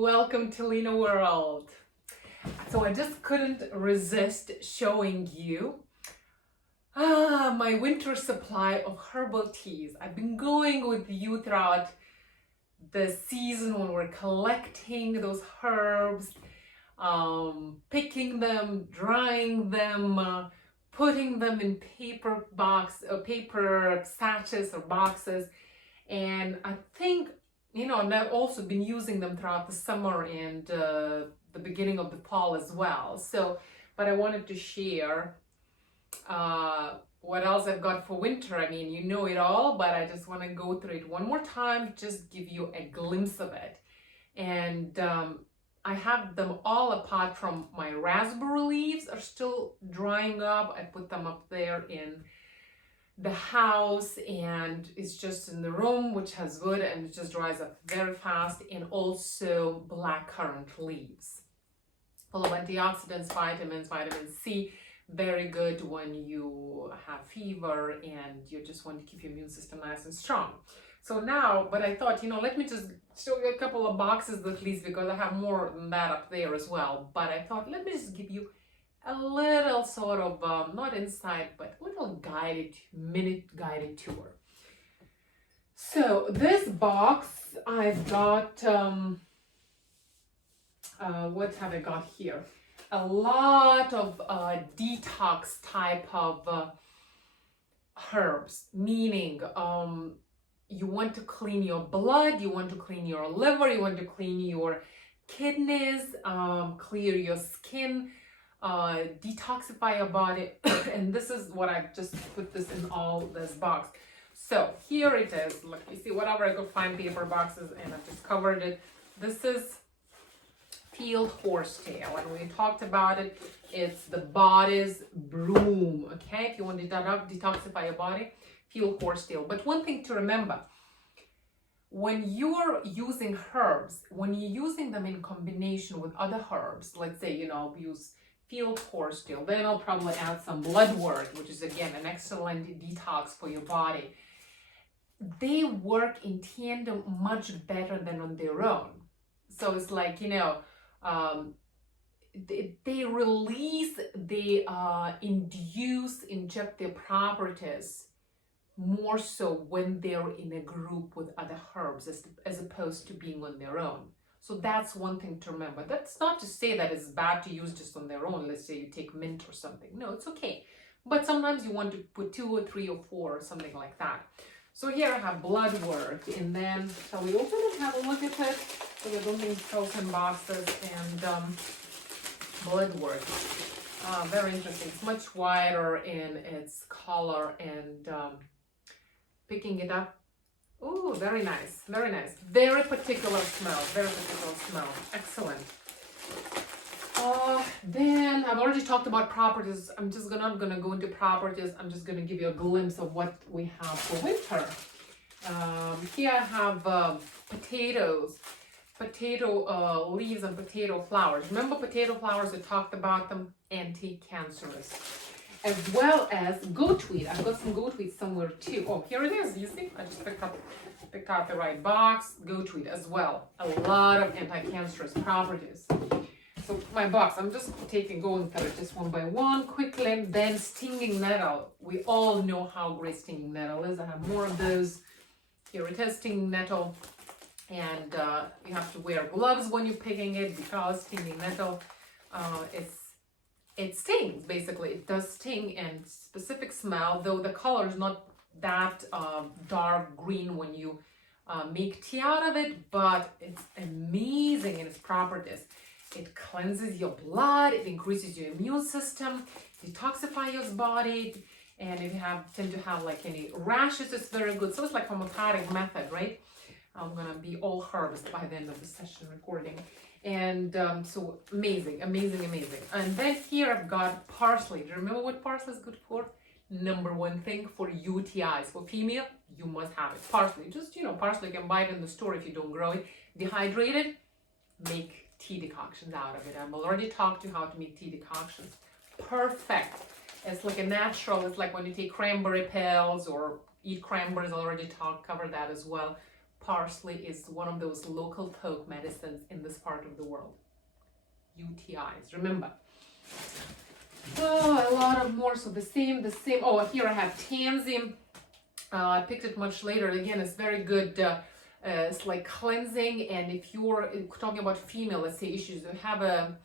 Welcome to Lena World. So I just couldn't resist showing you my winter supply of herbal teas. I've been going with you throughout the season when we're collecting those herbs, picking them, drying them, putting them in paper sachets or boxes. And I think, and I've also been using them throughout the summer and the beginning of the fall as well. But I wanted to share what else I've got for winter. I mean, you know it all, but I just want to go through it one more time, just give you a glimpse of it. And I have them all apart from my raspberry leaves are still drying up. I put them up there in the house and it's just in the room, which has wood, and it just dries up very fast. And also black-currant leaves, full of antioxidants, vitamins, vitamin C, very good when you have fever and you just want to keep your immune system nice and strong. So now, but I thought, let me just show you a couple of boxes at least, because I have more than that up there as well. But I thought, let me just give you a little sort of, not insight, but a little minute guided tour. So this box, I've got, what have I got here? A lot of detox type of herbs, meaning you want to clean your blood, you want to clean your liver, you want to clean your kidneys, clear your skin, detoxify your body. And this is what I just put this in all this box. So here it is. Look, you see, whatever I could find paper boxes, and I've just covered it. This is field horsetail, and we talked about it. It's the body's broom. Okay, if you want to detoxify your body, field horsetail. But one thing to remember, when you're using herbs, when you're using them in combination with other herbs, let's say, use field horsetail, then I'll probably add some Bloodwort, which is again an excellent detox for your body. They work in tandem much better than on their own. So it's like, they release, they inject their properties more so when they're in a group with other herbs as opposed to being on their own. So that's one thing to remember. That's not to say that it's bad to use just on their own. Let's say you take mint or something. No, it's okay. But sometimes you want to put 2 or 3 or 4 or something like that. So here I have Bloodwort, and then shall we open it, have a look at it? So I don't think it goes in boxes. And Bloodwort, very interesting. It's much wider in its color, and picking it up. Oh, very nice, very nice. Very particular smell, excellent. Then I've already talked about properties. I'm just not gonna go into properties. I'm just gonna give you a glimpse of what we have for winter. Here I have potatoes, potato leaves and potato flowers. Remember potato flowers, we talked about them, anti-cancerous. As well as goatweed. I've got some goatweed somewhere too. Oh, here it is. You see, I just picked out the right box. Goatweed as well. A lot of anti-cancerous properties. So my box, I'm just going through it just one by one quickly. Then stinging nettle. We all know how great stinging nettle is. I have more of those. Here it is, stinging nettle. And you have to wear gloves when you're picking it, because stinging nettle, it stings, basically. It does sting, and specific smell, though the color is not that dark green when you make tea out of it, but it's amazing in its properties. It cleanses your blood, it increases your immune system, detoxifies your body, and if you tend to have like any rashes, it's very good. So it's like homeopathic method, right? I'm gonna be all herbs by the end of the session recording. And so amazing. And then here I've got parsley. Do you remember what parsley is good for? Number one thing for UTIs. For female, you must have it. Parsley. Just, parsley you can buy it in the store if you don't grow it. Dehydrate it, make tea decoctions out of it. I've already talked to you how to make tea decoctions. Perfect. It's like a natural, it's like when you take cranberry pills or eat cranberries, already covered that as well. Parsley is one of those local folk medicines in this part of the world. UTIs, remember. Oh, a lot of more, so the same. Oh, here I have Tansy. I picked it much later. Again, it's very good. It's like cleansing, and if you're talking about female, let's say, issues, you have a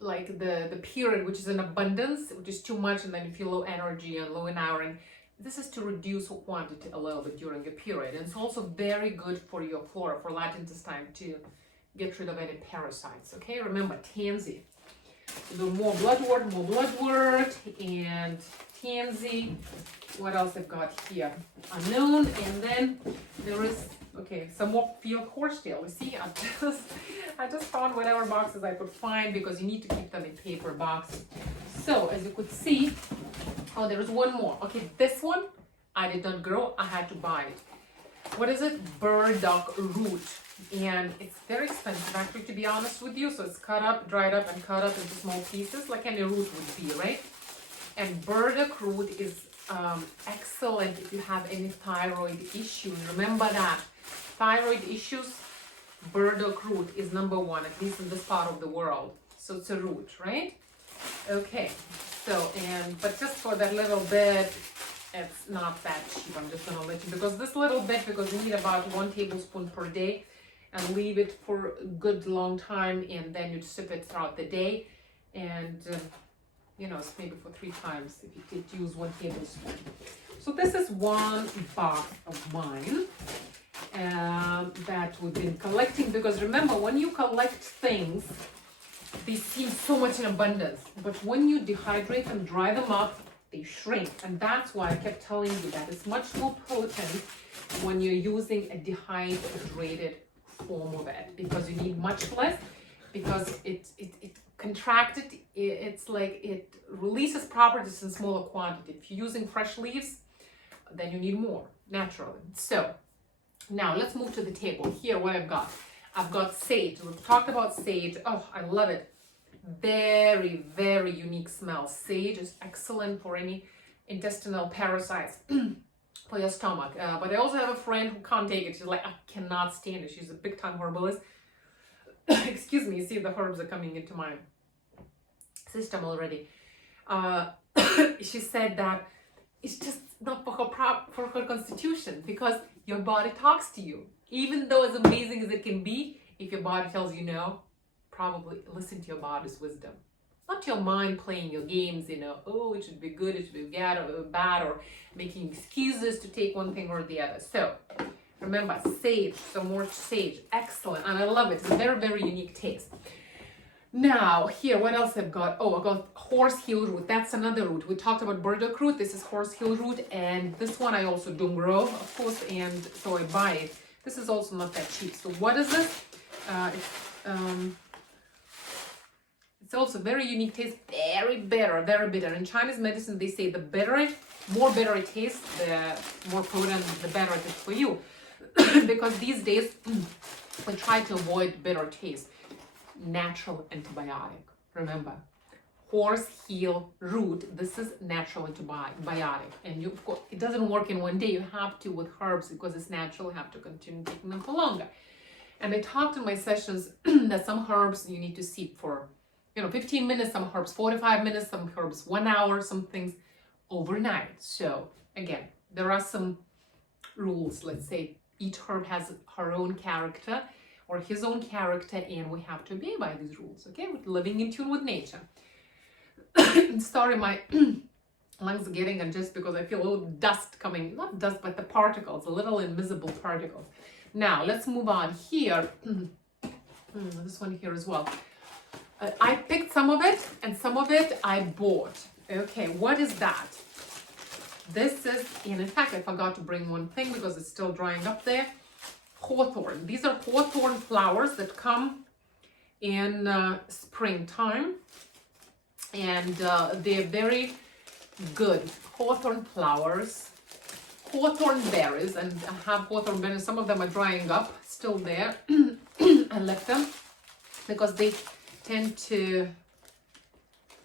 like the period which is in abundance, which is too much, and then you feel low energy and low in iron. This is to reduce quantity a little bit during a period, and it's also very good for your flora, for large intestine, to get rid of any parasites. Okay, remember Tansy. Do more Bloodwort, and Tansy. What else I've got here? Unknown, and then there is some more field horsetail. You see, I just found whatever boxes I could find because you need to keep them in paper boxes. So as you could see, oh, there is one more. Okay, this one I did not grow. I had to buy it. What is it? Burdock Root. And it's very expensive, actually, to be honest with you. So it's cut up, dried up, and cut up into small pieces, like any root would be, right? And Burdock Root is excellent if you have any thyroid issues. Remember that. Thyroid issues, Burdock Root is number one, at least in this part of the world. So it's a root, right? Okay, so, but just for that little bit, it's not that cheap. I'm just gonna let you, because this little bit, because you need about 1 tablespoon per day, and leave it for a good long time, and then you sip it throughout the day, and you know, it's maybe for 3 times if you could use 1 tablespoon. So this is one box of mine that we've been collecting, because remember, when you collect things, they seem so much in abundance, but when you dehydrate them, dry them up, they shrink. And that's why I kept telling you that it's much more potent when you're using a dehydrated form of it, because you need much less, because it contracted, it's like it releases properties in smaller quantity. If you're using fresh leaves, then you need more naturally. So now let's move to the table. Here, what I've got sage. We've talked about sage. Oh, I love it. Very, very unique smell. Sage is excellent for any intestinal parasites for your stomach. But I also have a friend who can't take it. She's like, I cannot stand it. She's a big time herbalist. Excuse me, you see the herbs are coming into my system already. She said that it's just not for her constitution, because your body talks to you. Even though as amazing as it can be, if your body tells you no, probably listen to your body's wisdom. Not your mind playing your games, you know, oh, it should be good, it should be bad, or making excuses to take one thing or the other. So remember, sage, some more sage, excellent, and I love it. It's a very, very unique taste. Now, here, what else I've got? Oh, I got Horsetail root. That's another root. We talked about Burdock root. This is Horsetail root, and this one I also don't grow, of course, and so I buy it. This is also not that cheap. So what is this? It's also very unique taste, very bitter, very bitter. In Chinese medicine, they say the more bitter it tastes, the more potent, the better it is for you. Because these days, we try to avoid bitter taste. Natural antibiotic, remember. Horsetail root, this is natural antibiotic. And of course, it doesn't work in one day. You have to, with herbs, because it's natural, you have to continue taking them for longer. And I talked in my sessions that some herbs you need to steep for 15 minutes, some herbs 45 minutes, some herbs 1 hour, some things overnight. So again, there are some rules. Let's say each herb has her own character or his own character, and we have to obey by these rules, okay? We're living in tune with nature. Sorry, my lungs are getting congested because I feel a little dust coming, not dust, but the particles, a little invisible particles. Now, let's move on here. This one here as well. I picked some of it, and some of it I bought. Okay, what is that? This is, and in fact, I forgot to bring one thing because it's still drying up there. Hawthorn. These are hawthorn flowers that come in springtime, and they're very good. Hawthorn flowers, hawthorn berries, and I have hawthorn berries. Some of them are drying up, still there. I left them because they tend to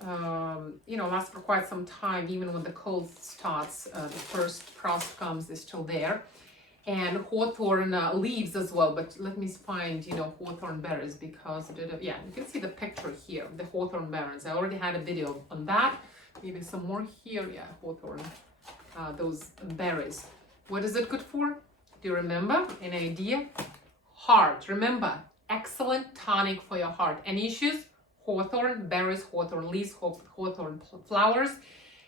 lasts for quite some time. Even when the cold starts, the first frost comes, they're still there. And hawthorn leaves as well, but let me find, hawthorn berries, because, yeah, you can see the picture here, the hawthorn berries. I already had a video on that. Maybe some more here. Yeah, hawthorn, those berries. What is it good for? Do you remember? An idea? Heart. Remember, excellent tonic for your heart. Any issues? Hawthorn berries, hawthorn leaves, hawthorn flowers.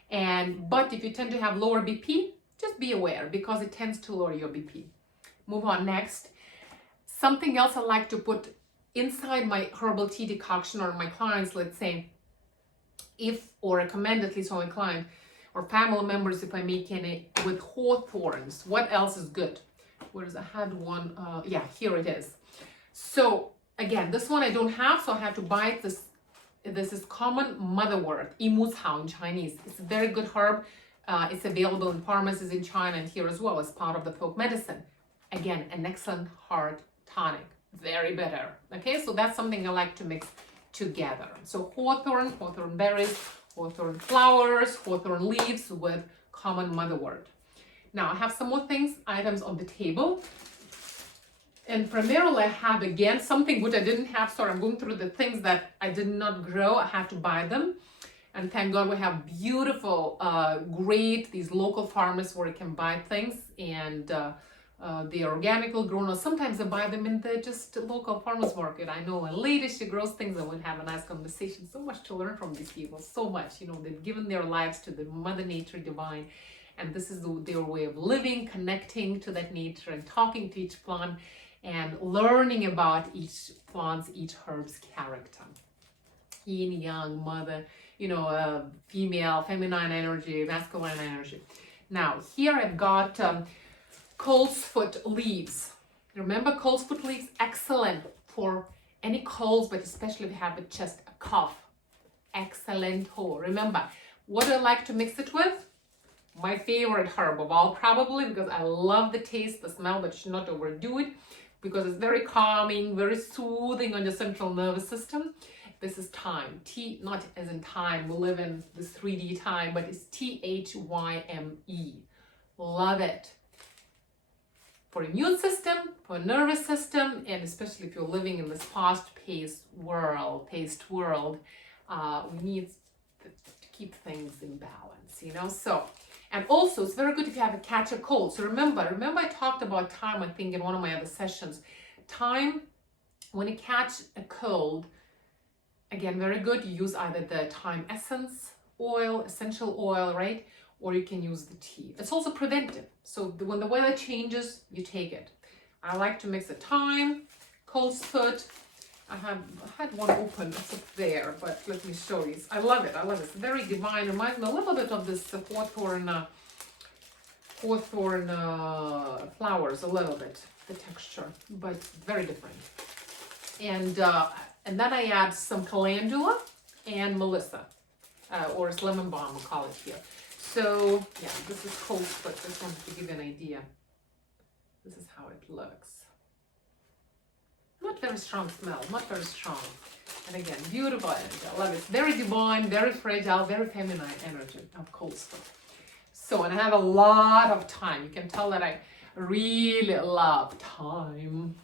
But if you tend to have lower BP, just be aware, because it tends to lower your BP. Move on next. Something else I like to put inside my herbal tea decoction, or my clients, let's say, or recommend at least on my client or family members, if I make any with hawthorns. What else is good? Whereas I had one, yeah, here it is. So again, this one I don't have, so I had to buy it. This is common motherwort, in Chinese. It's a very good herb. It's available in pharmacies in China and here as well as part of the folk medicine. Again, an excellent heart tonic, very bitter. Okay, so that's something I like to mix together. So hawthorn berries, hawthorn flowers, hawthorn leaves with common motherwort. Now I have some more items on the table. And primarily I have, again, something which I didn't have. Sorry, I'm going through the things that I did not grow. I had to buy them. And thank God we have beautiful, great, these local farmers where you can buy things, and they're organically grown. Or sometimes I buy them in the just local farmers market. I know a lady, she grows things. I would have a nice conversation. So much to learn from these people, so much. They've given their lives to the Mother Nature divine. And this is their way of living, connecting to that nature and talking to each plant and learning about each plant's, each herb's character. Yin, yang, mother, female, feminine energy, masculine energy. Now, here I've got Coltsfoot Leaves. Remember Coltsfoot Leaves? Excellent for any colds, but especially if you have just a cough. Excellent. Remember, what do I like to mix it with? My favorite herb of all, probably, because I love the taste, the smell, but should not overdo it, because it's very calming, very soothing on your central nervous system. This is thyme. T, not as in time, we live in this 3D time, but it's Thyme. Love it. For immune system, for nervous system, and especially if you're living in this fast-paced world, we need to keep things in balance, So, and also it's very good if you have a catch a cold. So remember I talked about thyme, I think, in one of my other sessions. Thyme, when you catch a cold, again, very good. You use either the thyme essence oil, essential oil, right? Or you can use the tea. It's also preventive. So when the weather changes, you take it. I like to mix the thyme, coltsfoot. I had one open, it's up there, but let me show you. I love it. It's very divine. Reminds me a little bit of this hawthorn flowers, a little bit, the texture, but very different. And then I add some calendula and melissa, or it's lemon balm, we'll call it here. So yeah, this is coltsfoot. Just wanted to give you an idea. This is how it looks. Not very strong smell, not very strong. And again, beautiful energy. I love it. It's very divine, very fragile, very feminine energy of coltsfoot. So, and I have a lot of thyme. You can tell that I really love thyme.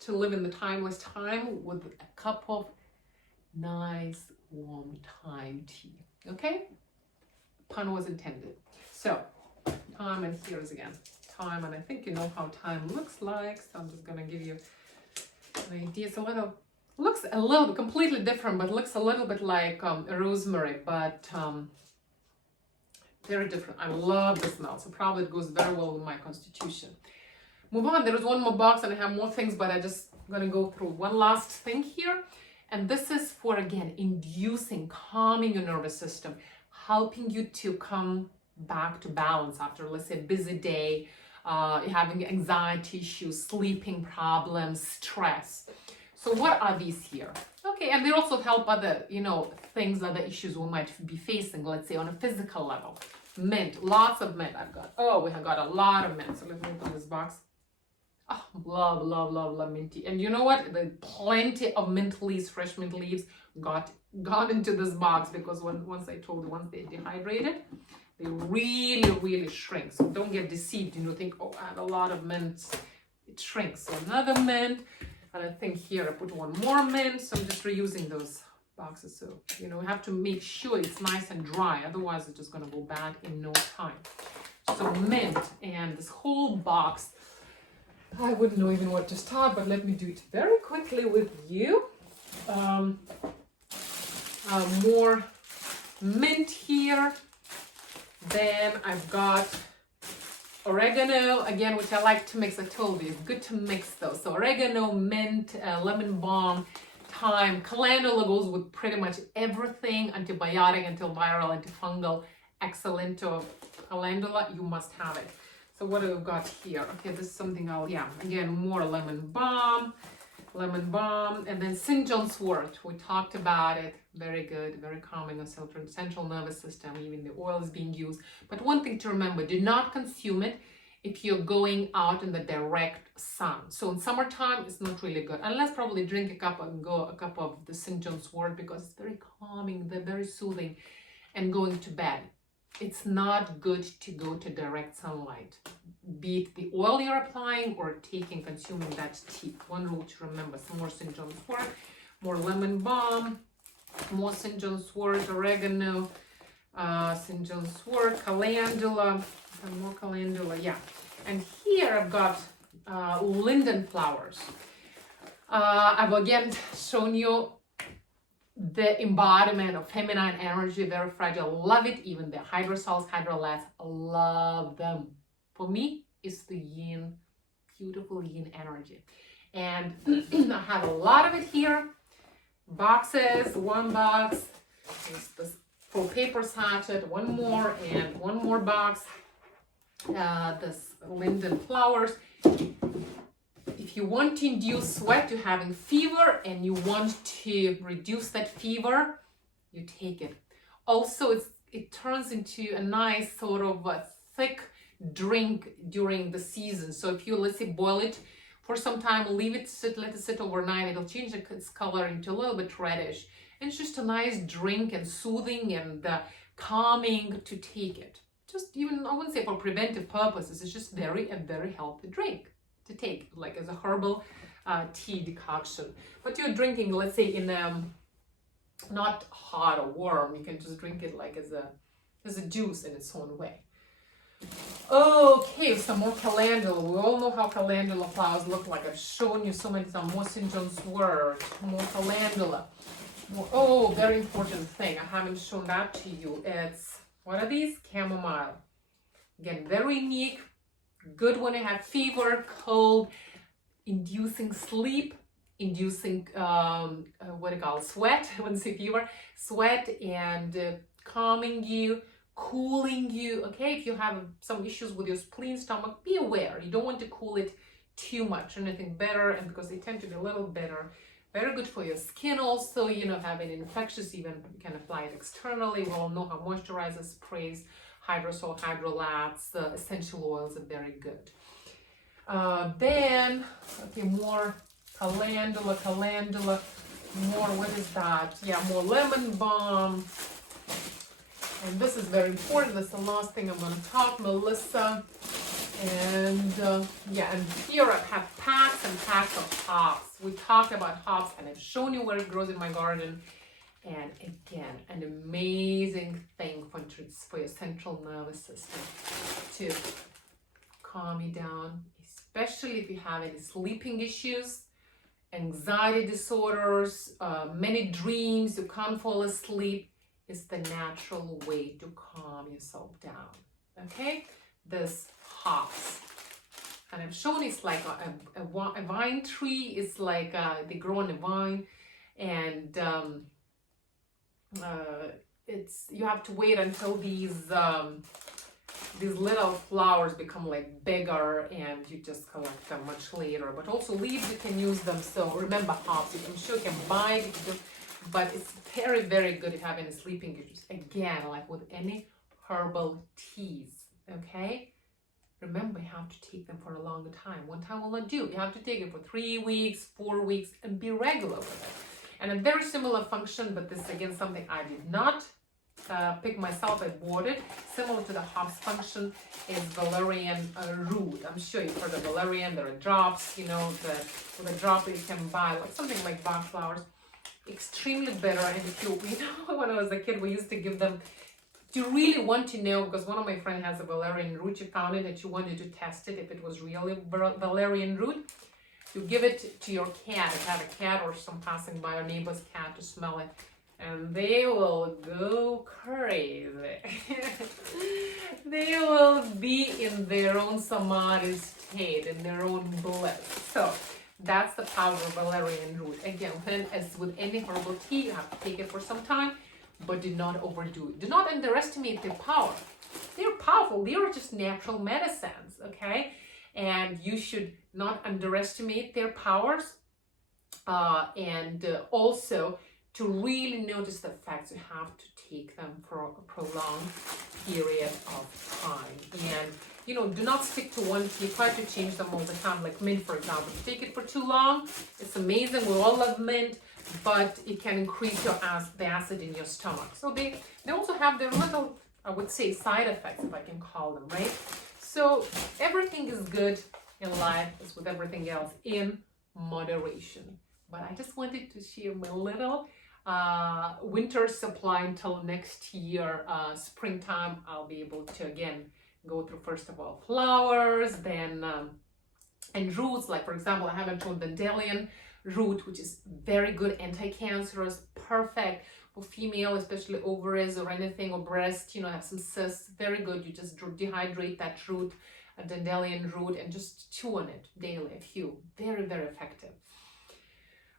To live in the timeless time with a cup of nice warm thyme tea. Okay? Pun was intended. So, thyme, and here's again thyme, and I think you know how thyme looks like, so I'm just gonna give you an idea. It's looks a little completely different, but looks a little bit like rosemary, but very different. I love the smell, so probably it goes very well with my constitution. Move on. There is one more box and I have more things, but I just gonna go through one last thing here. And this is for, again, inducing, calming your nervous system, helping you to come back to balance after, let's say, a busy day, having anxiety issues, sleeping problems, stress. So what are these here? Okay, and they also help other, things, other issues we might be facing, let's say on a physical level. Mint, lots of mint I've got. Oh, we have got a lot of mint. So let me open this box. Oh, love mint tea. And you know what? There's plenty of mint leaves, fresh mint leaves got into this box, because once I told you, once they're dehydrated, they really shrink. So don't get deceived, think, oh, I have a lot of mint. It shrinks. So another mint, and I think here I put one more mint, so I'm just reusing those boxes. So we have to make sure it's nice and dry, otherwise it's just going to go bad in no time. So mint, and this whole box, I wouldn't know even what to start, but let me do it very quickly with you. More mint here. Then I've got oregano, again, which I like to mix. I told you, it's good to mix those. So oregano, mint, lemon balm, thyme. Calendula goes with pretty much everything. Antibiotic, antiviral, antifungal, excellent. Calendula, you must have it. So what have we got here? Okay, this is something again, more lemon balm, and then St. John's wort. We talked about it. Very good, very calming on central nervous system. Even the oil is being used. But one thing to remember, do not consume it if you're going out in the direct sun. So in summertime, it's not really good. Unless probably drink a cup of the St. John's wort, because it's very calming, they're very soothing, and going to bed. It's not good to go to direct sunlight, be it the oil you're applying or consuming that tea. One rule to remember: some more St. John's wort, more lemon balm, more St. John's wort, oregano, St. John's wort, calendula, and more calendula, And here I've got linden flowers. I've again shown you the embodiment of feminine energy, very fragile. Love it. Even the hydrosols, hydrolats, love them. For me, it's the yin, beautiful yin energy. And I have a lot of it here. Boxes, one box, this full paper sachet, one more, and one more box. This linden flowers. If you want to induce sweat, you're having fever, and you want to reduce that fever, you take it. Also, it turns into a nice sort of a thick drink during the season. So if you, let's say, boil it for some time, leave it sit, let it sit overnight, it'll change its color into a little bit reddish. And it's just a nice drink and soothing and calming to take it. Just even, I wouldn't say for preventive purposes, it's just a very healthy drink to take, like as a herbal tea decoction. But you're drinking, let's say, in not hot or warm, you can just drink it like as a juice in its own way. Okay, some more calendula. We all know how calendula flowers look like. I've shown you so many, some more St. John's wort, more calendula. Very important thing. I haven't shown that to you. It's, what are these? Chamomile. Again, very unique. Good when you have fever, cold, inducing sleep, inducing sweat. I wouldn't say fever, sweat, and calming you, cooling you. Okay, if you have some issues with your spleen, stomach, be aware. You don't want to cool it too much. Anything better, and because they tend to be a little bitter. Very good for your skin also. Having infectious, even you can apply it externally. We all know how moisturizer sprays, hydrosol, hydrolats, essential oils are very good. Then, more calendula, more, what is that? More lemon balm. And this is very important. That's the last thing I'm going to talk, Melissa. And and here I have packs and packs of hops. We talked about hops, and I've shown you where it grows in my garden. And again, an amazing thing for your central nervous system to calm you down, especially if you have any sleeping issues, anxiety disorders, many dreams, you can't fall asleep. It's the natural way to calm yourself down. Okay, this hops. And I've shown it's like a vine tree. It's like they grow on a vine, and you have to wait until these little flowers become like bigger, and you just collect them much later. But also leaves, you can use them. So remember, hops, I'm sure you can buy it, but it's very, very good if you have any sleeping issues. Again, like with any herbal teas, okay? Remember, you have to take them for a longer time. One time will not do. You have to take it for 3 weeks, 4 weeks, and be regular with it. and a very similar function, but this is again something I did not pick myself. I bought it. Similar to the hops function is Valerian Root. I'm sure you've heard of valerian. There are drops, you know, the drop that you can buy, like something like Bach flowers. Extremely bitter, and if you know, when I was a kid, we used to give them. You really want to know, because one of my friends has a Valerian Root. She found it and she wanted to test it if it was really Valerian Root. You give it to your cat. If you have a cat or some passing by your neighbor's cat to smell it, and they will go crazy. They will be in their own samadhi state, in their own bliss. So that's the power of Valerian Root. Again, as with any herbal tea, you have to take it for some time, but do not overdo it. Do not underestimate their power. They're powerful. They are just natural medicines, okay? And you should not underestimate their powers. Also, to really notice the effects, you have to take them for a prolonged period of time. And, you know, do not stick to one tea. Try to change them all the time. Like mint, for example. If you take it for too long, it's amazing. We all love mint, but it can increase the acid in your stomach. So they also have their little, I would say, side effects, if I can call them, right? So everything is good in life, as with everything else, in moderation. But I just wanted to share my little winter supply until next year, springtime. I'll be able to again go through, first of all, flowers, then and roots. Like, for example, I haven't tried Dandelion Root, which is very good, anti-cancerous, perfect for female, especially ovaries or anything, or breast, you know, have some cysts. Very good. You just dehydrate that root, a Dandelion Root, and just chew on it daily, a few. Very, very effective.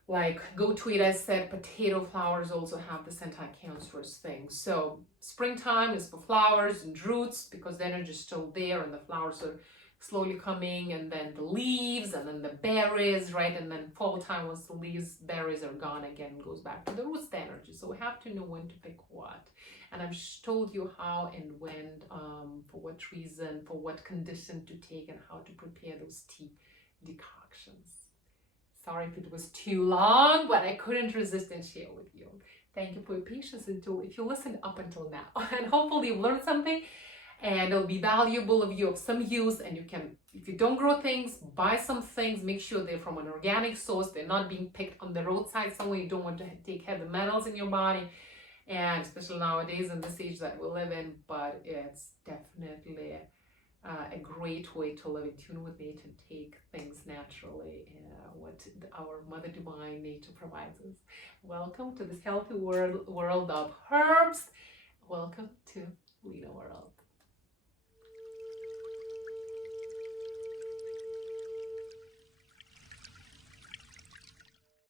Like goatweed, I said, potato flowers also have this anti-cancerous thing. So springtime is for flowers and roots, because the energy is still there and the flowers are slowly coming, and then the leaves, and then the berries, right? And then fall time, once the leaves, berries are gone again, goes back to the roots, the energy. So we have to know when to pick what. And I've told you how and when, for what reason, for what condition to take, and how to prepare those tea decoctions. Sorry if it was too long, but I couldn't resist and share with you. Thank you for your patience if you listened up until now. And hopefully you've learned something, and it'll be valuable of you, of some use. And you can, if you don't grow things, buy some things. Make sure they're from an organic source. They're not being picked on the roadside somewhere. You don't want to take heavy metals in your body, and especially nowadays in this age that we live in. But it's definitely a great way to live in tune with nature and take things naturally, what our Mother Divine Nature provides us. Welcome to this healthy world of herbs. Welcome to Linden World.